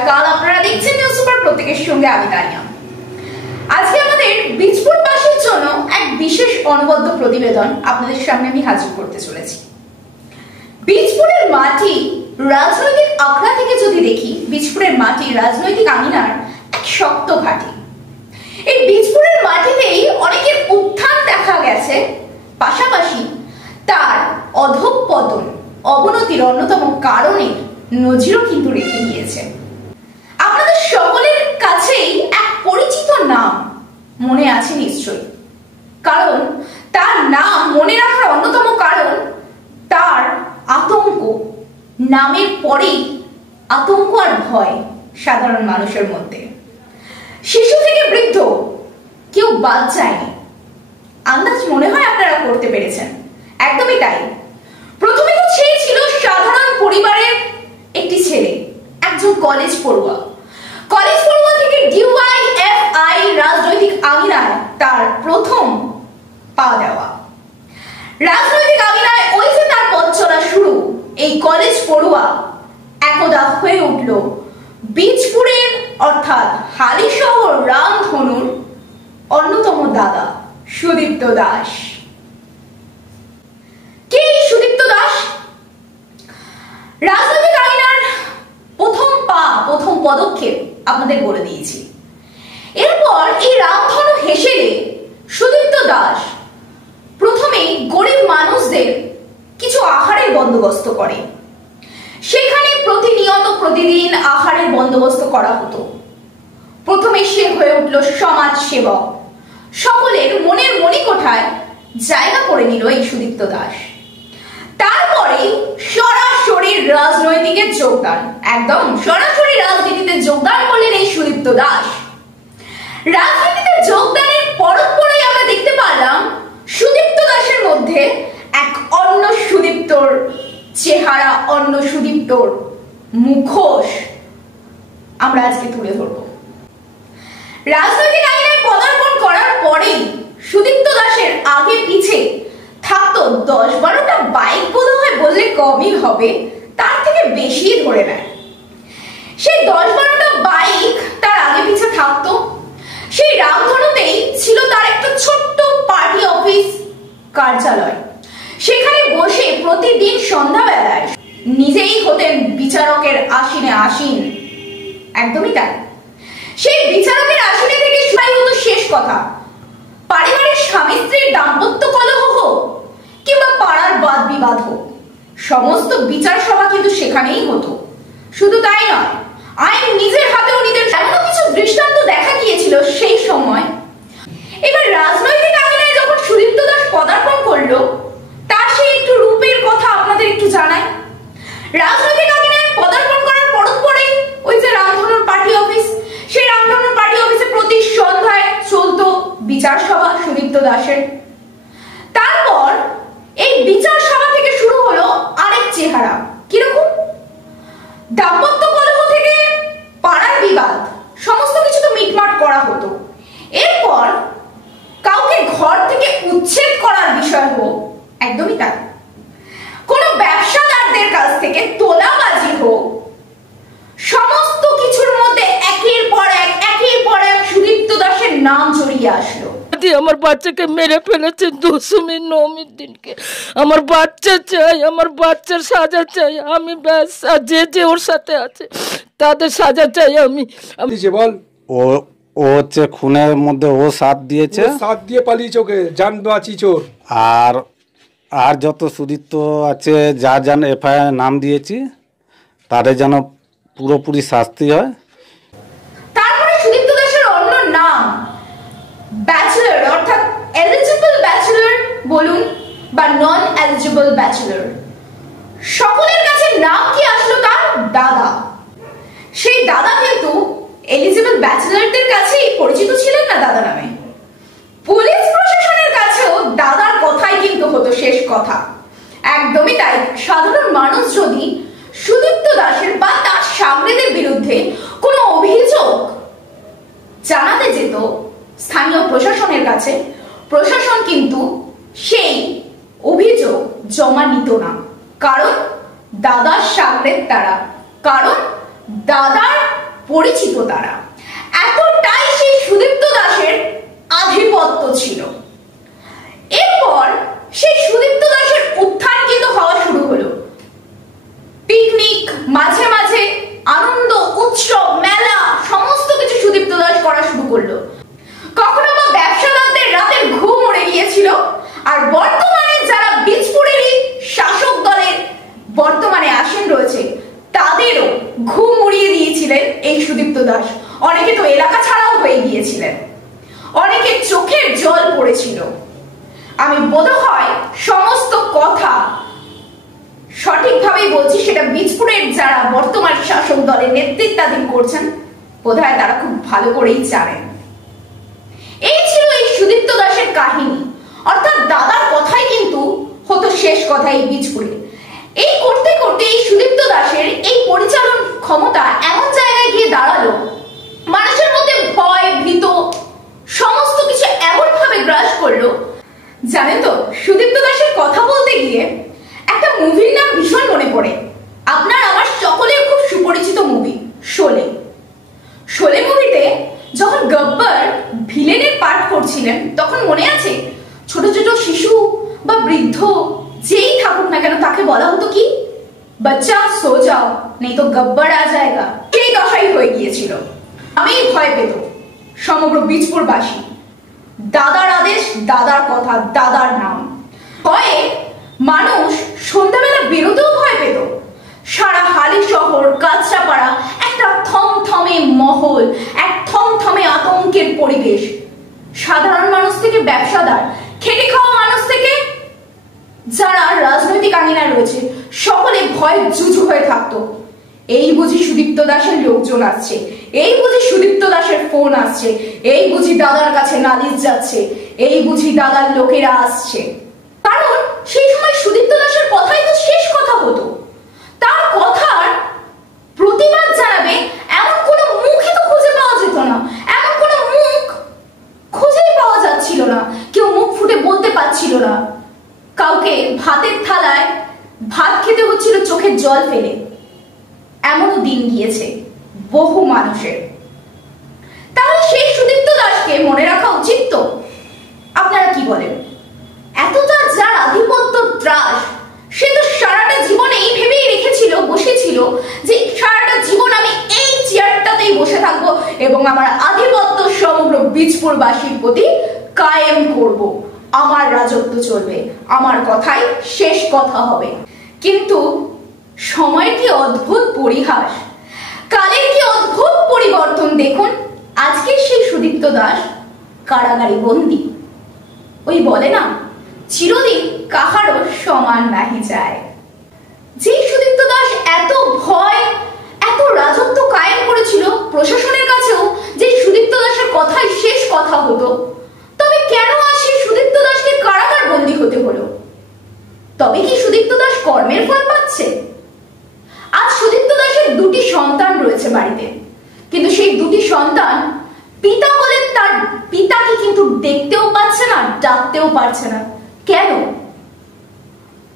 আকাল, আপনারা দেখছেন নিউজ সুপার, প্রত্যেকের সঙ্গে আমি তানিয়া। আজকে আমাদের বীজপুরবাসীর জন্য এক বিশেষ অনবদ্য প্রতিবেদন আপনাদের সামনে আমি হাজির করতে চলেছি। বীজপুরের মাটি রাজনৈতিক আখড়া থেকে যদি দেখি, বীজপুরের মাটি রাজনৈতিক আঙিনার এক শক্ত ঘাঁটি। এই বীজপুরের মাটিতেই অনেকের উত্থান দেখা গেছে, পাশাপাশি তার অধঃপতন, অবনতির অন্যতম কারণের নজিরও কিন্তু রেখে গিয়েছে। আপনাদের সকলের কাছেই এক পরিচিত নাম মনে আছে নিশ্চয়ই, কারণ তার নাম মনে রাখার অন্যতম কারণ তার আতঙ্ক। নামের পরেই আতঙ্ক আর ভয় সাধারণ মানুষের মধ্যে। শিশু থেকে বৃদ্ধ কেউ বাদ যায়নি, আন্দাজ মনে হয় আপনারা করতে পেরেছেন। একদমই তাই। প্রথমে তো সে ছিল সাধারণ পরিবারের একটি ছেলে, একজন কলেজ পড়ুয়া। কলেজ পড়ুয়া থেকে ডিওয়াইএফআই রাজনৈতিক আঙিনায় তার প্রথম পা দেওয়া। রাজনৈতিক আঙিনায় ওই যে তার পথ চলা শুরু। এই কলেজ পড়ুয়া একদা হয়ে উঠল বীজপুরের অর্থাৎ হালিশহর রামধনুর অন্যতম দাদা সুদীপ্ত দাস। কে সুদীপ্ত দাস? রাজনৈতিক আঙিনার প্রথম পা, প্রথম পদক্ষেপ আপনাদের বলে দিয়েছি। এরপর এই রামধনু হেসেলে সুদীপ্ত দাস প্রথমে গরিব মানুষদের কিছু আহারের বন্দোবস্ত করে। সেখানে প্রতিনিয়ত প্রতিদিন আহারের বন্দোবস্ত করা হতো। প্রথমে সে হয়ে উঠল সমাজ সেবক। সকলের মনের মণিকোঠায় জায়গা করে নিল এই সুদীপ্ত দাস। তারপরে সরাসরি রাজনৈতিকে যোগদান, একদম সরাসরি রাজনীতিতে যোগদান করলেন এই সুদীপ্ত দাস। রাজনীতিতে যোগদানের পরপরই আমরা দেখতে পারলাম সুদীপ্ত দাসের মধ্যে এক অন্য সুদীপ্তর চেহারা, অন্য সুদীপ্তর মুখোশ আমরা আজকে তুলে ধরব। রাজনৈতিক আঙিনায় পদার্পণ করার পরেই সুদীপ্ত দাসের আগে পিছে থাকতো 10-12টা বাইক, বোধহয় বললে কমই হবে, তার থেকে বেশি ধরে নেয়। সেই 10-12টা বাইক তার আগে পিছে থাকতো। সেই রামধনুতেই ছিল তার একটা ছোট্ট পার্টি অফিস, কার্যালয়। সেখানে বসে প্রতিদিন সন্ধ্যাবেলায় নিজেই হতেন বিচারকের আসনে আসীন। একদমই তাই। সেই বিচারকের আসনে থেকে শোনাই হতো শেষ কথা। পারিবারিক স্বামী স্ত্রীর দাম্পত্য কলহ হোক কিংবা পাড়ার বাদ বিবাদ হোক, সমস্ত বিচার সভা কিন্তু সেখানেই হতো। শুধু তাই নয়, আইন নিজের হাতেও নিতেন। এমন কিছু দৃষ্টান্ত দেখা গিয়েছিল সেই সময়। এবার রাজনৈতিক আঙিনায় যখন সুদীপ্ত দাস পদার্পণ করলো, তার সেই একটু রূপের কথা আপনাদের একটু জানাই। রাজনৈতিক আঙিনায় পদার্পণ করার পরপরেই ওই যে রামধনুর পার্টি অফিস, সেই রামধনুর পার্টি অফিসে প্রতি সন্ধ্যায় চলতো বিচার সভা সুদীপ্ত দাসের। তারপর এই বিচার সভা থেকে শুরু হলো আরেক চেহারা। কিরকম? দাম্পত্য কলহ থেকে পাড়ার বিবাদ, সমস্ত কিছু তো মিটমাট করা হতো। এরপর কাউকে ঘর থেকে উচ্ছেদ করার বিষয় হোক, একদমই তাই। কোন ব্যবসাদারদের কাছ থেকে তোলাবাজি হোক, সমস্ত কিছুর মধ্যে একের পর এক সুদীপ্ত দাসের নাম জড়িয়ে আসলো। আমার বাচ্চাকে মেরে ফেলেছে দুসুমির নবমীর দিনকে। আমার বাচ্চা চাই, আমার বাচ্চার সাজা চাই। আমি ব্যাস, যে যে ওর সাথে আছে তাদের সাজা চাই। আমি বল, ও হচ্ছে খুনের মধ্যে ও সাথ দিয়েছে, সাথ দিয়ে পালিয়েছে, ওকে জান বাঁচি চোর। আর যত সুদীপ্ত আছে যার যেন এফআইআর নাম দিয়েছি, তাদের যেন পুরোপুরি শাস্তি হয়। তারপরে সুদীপ্ত দাসের অন্য নাম ব্যাচেলর, অর্থাৎ এলিজিবল ব্যাচেলর বলুন বা নন এলিজিবল ব্যাচেলর, সকলের কাছে নাম কি আসলো? তার দাদা। সেই দাদা কিন্তু এলিজিবল ব্যাচেলরদের কাছেই পরিচিত ছিলেন না দাদা নামে। পুলিশ প্রশাসনের কাছেও দাদার কথাই কিন্তু হতো শেষ কথা। একদমই তাই। সাধারণ মানুষ যদি সুদীপ্ত দাসের বা তার সামনেদের বিরুদ্ধে কোনো অভিযোগ জানাতে যেত স্থানীয় প্রশাসনের কাছে, প্রশাসন কিন্তু সেই অভিযোগ জমা নিত না। কারণ দাদার সামনের তারা, কারণ দাদার পরিচিত তারা, এতটাই সেই সুদীপ্ত দাসের আধিপত্য ছিল। এরপর সেই সুদীপ্ত দাসের উত্থান কিন্তু হওয়া শুরু হলো। পিকনিক, মাঝে মাঝে আনন্দ, উৎসব, মেলা, সমস্ত কিছু সুদীপ্ত দাস করা শুরু করলো। কখনো বা ব্যবসাদারদের রাতের ঘুম উড়ে গিয়েছিল। আর বর্তমানে যারা বীজপুরেরই শাসক দলের বর্তমানে আসীন রয়েছে, তাদেরও ঘুম উড়িয়ে দিয়েছিলেন এই সুদীপ্ত দাস। অনেকে তো এলাকা ছাড়াও হয়ে গিয়েছিলেন, অনেকের চোখের জল পড়েছিল। আমি বোধহয় সমস্ত কথা সঠিকভাবেই বলছি, সেটা বীজপুরের যারা বর্তমান শাসক দলের নেতৃত্বাধীন করছেন বোধহয় তারা খুব ভালো করেই জানেন। এই ছিল এই সুদীপ্ত দাসের কাহিনী। অর্থাৎ দাদার কথাই কিন্তু হতো শেষ কথা এই বীজপুরে। এই করতে করতে এই সুদীপ্ত দাসের এই পরিচালন ক্ষমতা এমন জায়গায় গিয়ে দাঁড়ালো, মানুষের মধ্যে ভয়, ভীত সমস্ত কিছু এমন ভাবে গ্রাস করলো। জানেন তো, সুদীপ্ত দাসের কথা বলতে গিয়ে একটা মুভির নাম ভীষণ মনে পড়ে। আপনার আমার সকলের খুব সুপরিচিত মুভি শোলে। শোলে মুভিতে যখন গব্বর ভিলেনের পাঠ করছিলেন, তখন মনে আছে ছোট ছোট শিশু বা বৃদ্ধ যেই থাকুক না কেন তাকে বলা হতো কি, বাচ্চা সো যাও নেই তো গব্বর আ জায়গা। সেই দশাই হয়ে গিয়েছিল। আমি ভয় পেত সমগ্র বীজপুরবাসী। দাদার আদেশ, দাদার কথা, দাদার নাম, ভয়ে মানুষ সন্ধ্যাবেলা বেরোতেও ভয় পেত। সারা হালি শহর, কাঁচরাপাড়া একটা থমথমে মহল, এক থমথমে আতঙ্কের পরিবেশ। সাধারণ মানুষ থেকে ব্যবসাদার, খেটে খাওয়া মানুষ থেকে যারা রাজনৈতিক আঙিনায় রয়েছে, সকলে ভয় জুজু হয়ে থাকতো। এই বুঝি সুদীপ্ত দাসের লোকজন আসছে, এই বুঝি সুদীপ্ত দাসের ফোন আসছে, এই বুঝি দাদার কাছে নালিশ যাচ্ছে, এই বুঝি দাদার লোকেরা আসছে। কারণ সেই সময় সুদীপ্ত দাসের কথাই তো শেষ কথা হতো। তার কথার প্রতিবাদ জানাবে এমন কোনো মুখই তো খুঁজে পাওয়া যেত না, এমন কোনো মুখ খুঁজেই পাওয়া যাচ্ছিল না। কেউ মুখ ফুটে বলতে পারছিল না। কাউকে ভাতের থালায় ভাত খেতে হচ্ছিল চোখের জল ফেলে। এমনও দিন গিয়েছে বহু মানুষের। তাহলে সেই সুদীপ্ত দাসকে মনে রাখা উচিত তো? আপনারা কি বলেন? এতটা যার আধিপত্য ত্রাস, সে তো সারাটা জীবন এই ভেবেই রেখেছিল, বসেছিল যে সারাটা জীবন আমি এই চেয়ারটাতেই বসে থাকবো এবং আমার আধিপত্য সমগ্র বীজপুরবাসীর প্রতি কায়েম করব। আমার রাজত্ব চলবে, আমার কথাই শেষ কথা হবে। কিন্তু সময়ের কি অদ্ভুত পরিহাস, কালের কি অদ্ভুত পরিবর্তন দেখুন। আজকে সেই সুদীপ্ত দাস কারাগারে বন্দী। ওই বলে না, চিরদিন কাহারও সমান নাহি যায়। যে সুদীপ্ত দাস এত ভয়, এত রাজত্ব কায়েম করেছিল প্রশাসনের কাছেও, যে সুদীপ্ত দাসের কথাই শেষ কথা হতো, তবে কেন আজ সেই সুদীপ্ত দাসকে কারাগার বন্দী হতে হলো? তবে কি সুদীপ্ত দাস কর্মের ফল পাচ্ছে? আজ সুদীপ্ত দাসের দুটি সন্তান রয়েছে বাড়িতে, কিন্তু সেই দুটি সন্তান পিতা বলে তার পিতাকে কিন্তু দেখতেও পাচ্ছে না, ডাকতেও পারছে না। কেন?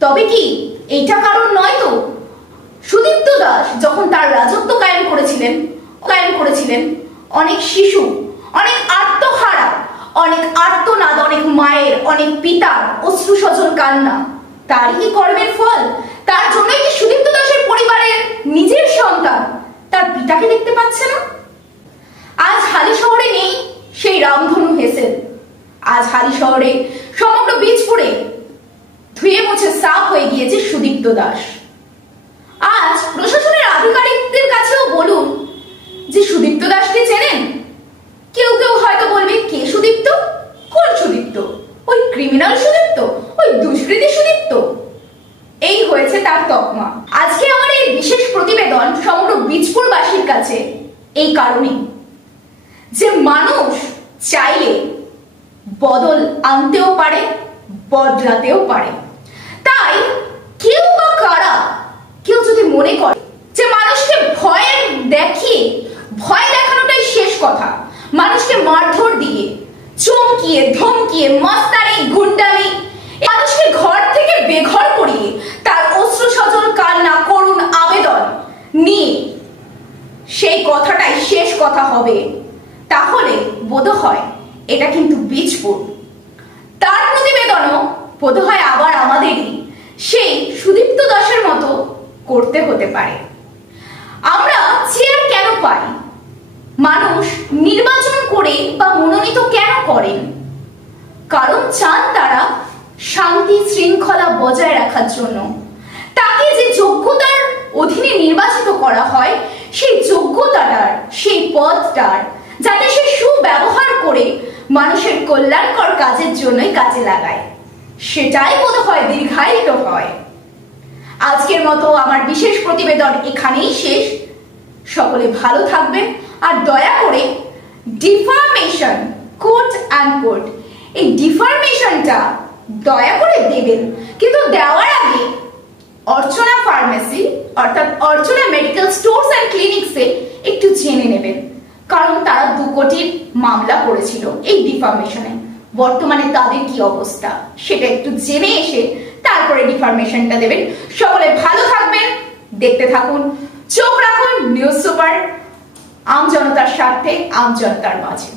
তবে কি এইটা কারণ নয় তো? সুদীপ্ত দাস যখন তার রাজত্ব কায়েম করেছিলেন, অনেক শিশু, অনেক আত্মহারা, অনেক আর্তনাদ, অনেক মায়ের, অনেক পিতার অশ্রু সজল কান্না, তারই কি কর্মের ফল? তার জন্যই কি সুদীপ্ত দাসের পরিবারের নিজের সন্তান তার পিতাকে দেখতে পাচ্ছে না? আজ হালি শহরে নেই সেই রামধনু হেসেল। আজ হালি শহরে, সমগ্র বীজপুরে ধুয়ে মুছে সাফ হয়ে গিয়েছে সুদীপ্ত দাস। আজ প্রশাসনের আধিকারিকদের কাছেও বলুন যে সুদীপ্ত দাসকে চেনেন? কেউ কেউ হয়তো বলবে, কে সুদীপ্ত? কোন সুদীপ্ত? ওই ক্রিমিনাল সুদীপ্ত, ওই দুষ্কৃতী সুদীপ্ত। এই হয়েছে তার তকমা। আজকে আমার এই বিশেষ প্রতিবেদন সমগ্র বীজপুরবাসীর কাছে এই কারণে যে মানুষ চাইলে বদল আনতেও পারে, বদলাতেও পারে। তাই কেউ বা কারা, কেউ যদি মনে করে যে মানুষকে ভয় দেখানোটাই শেষ কথা, মানুষকে মারধর দিয়ে, চমকিয়ে, ধমকিয়ে, মস্তানি, গুন্ডামি, মানুষকে ঘর থেকে বেঘর করিয়ে তার অশ্রু সজল কান্না, করুণ আবেদন নিয়ে সেই কথাটাই কথা হবে তাহলে বোধহয় এটা কিন্তু বীজপুর। তার প্রতিবেদনও বোধহয় আবার আমাদেরই সেই সুদীপ্ত দাসের মতো করতে হতে পারে। আমরা চেয়ার কেন পাই? মানুষ নির্বাচন করে বা মনোনীত কেন করেন? কারণ চান তারা শান্তি শৃঙ্খলা বজায় রাখার জন্য। তাকে যে যোগ্যতার অধীনে নির্বাচিত করা হয় সেই যোগ্যতাটার, সেই পদটার যাতে সে সুব্যবহার করে মানুষের কল্যাণকর কাজের জন্যই কাজে লাগায়, সেটাই বোধহয় দীর্ঘায়িত হয়। আজকের মতো আমার বিশেষ প্রতিবেদন এখানেই শেষ। সকলে ভালো থাকবেন আর দয়া করে ডিফার্মেশন, কোট অ্যান্ড কোট, এই ডিফার্মেশনটা দয়া করে দেবেন, কিন্তু দেওয়ার আগে অর্চনা ফার্মেসি অর্থাৎ অর্চনা মেডিকেল স্টোরস অ্যান্ড ক্লিনিক্সে একটু জেনে নেবেন, কারণ তারা 2 কোটির মামলা করেছিল এই ডিফার্মেশনে। বর্তমানে তাদের কি অবস্থা সেটা একটু জেনে এসে তারপরে ডিফার্মেশনটা দেবেন। সকলে ভালো থাকবেন, দেখতে থাকুন, চোখ রাখুন নিউজ সুপার, আম জনতার স্বার্থে, আম জনতার মাঝে।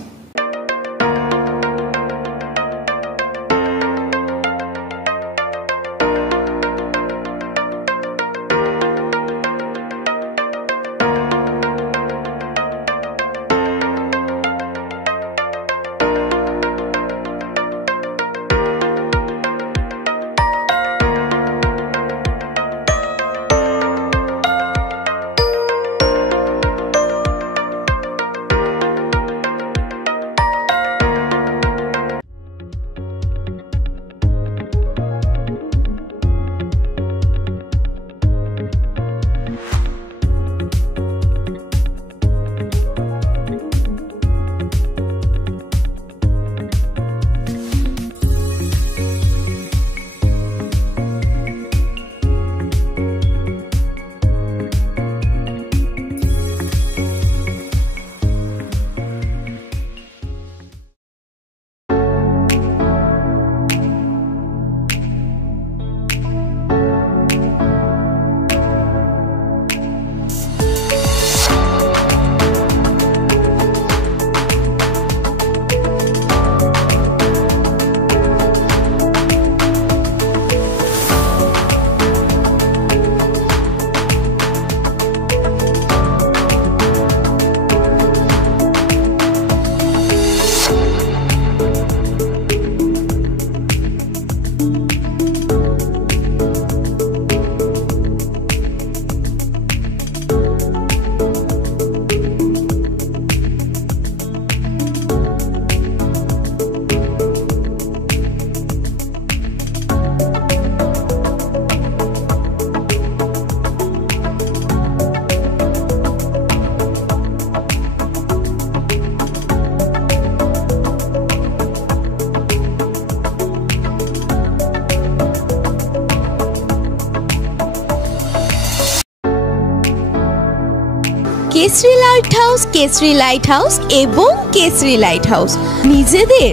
Keshari lighthouse, Keshari lighthouse এবং কেশরী লাইট হাউস নিজেদের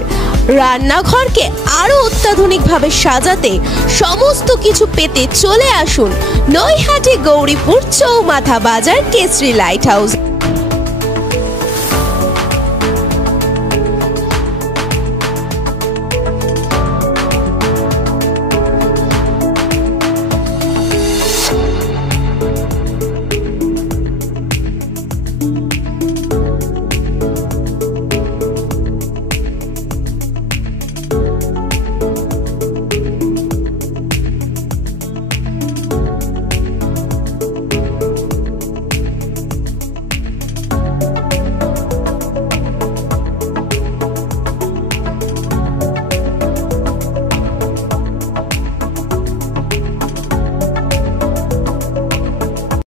রান্নাঘরকে আরো অত্যাধুনিকভাবে সাজাতে সমস্ত কিছু পেতে চলে আসুন নৈহাটি গৌরীপুর চৌমাথা বাজার কেশরী লাইট হাউস।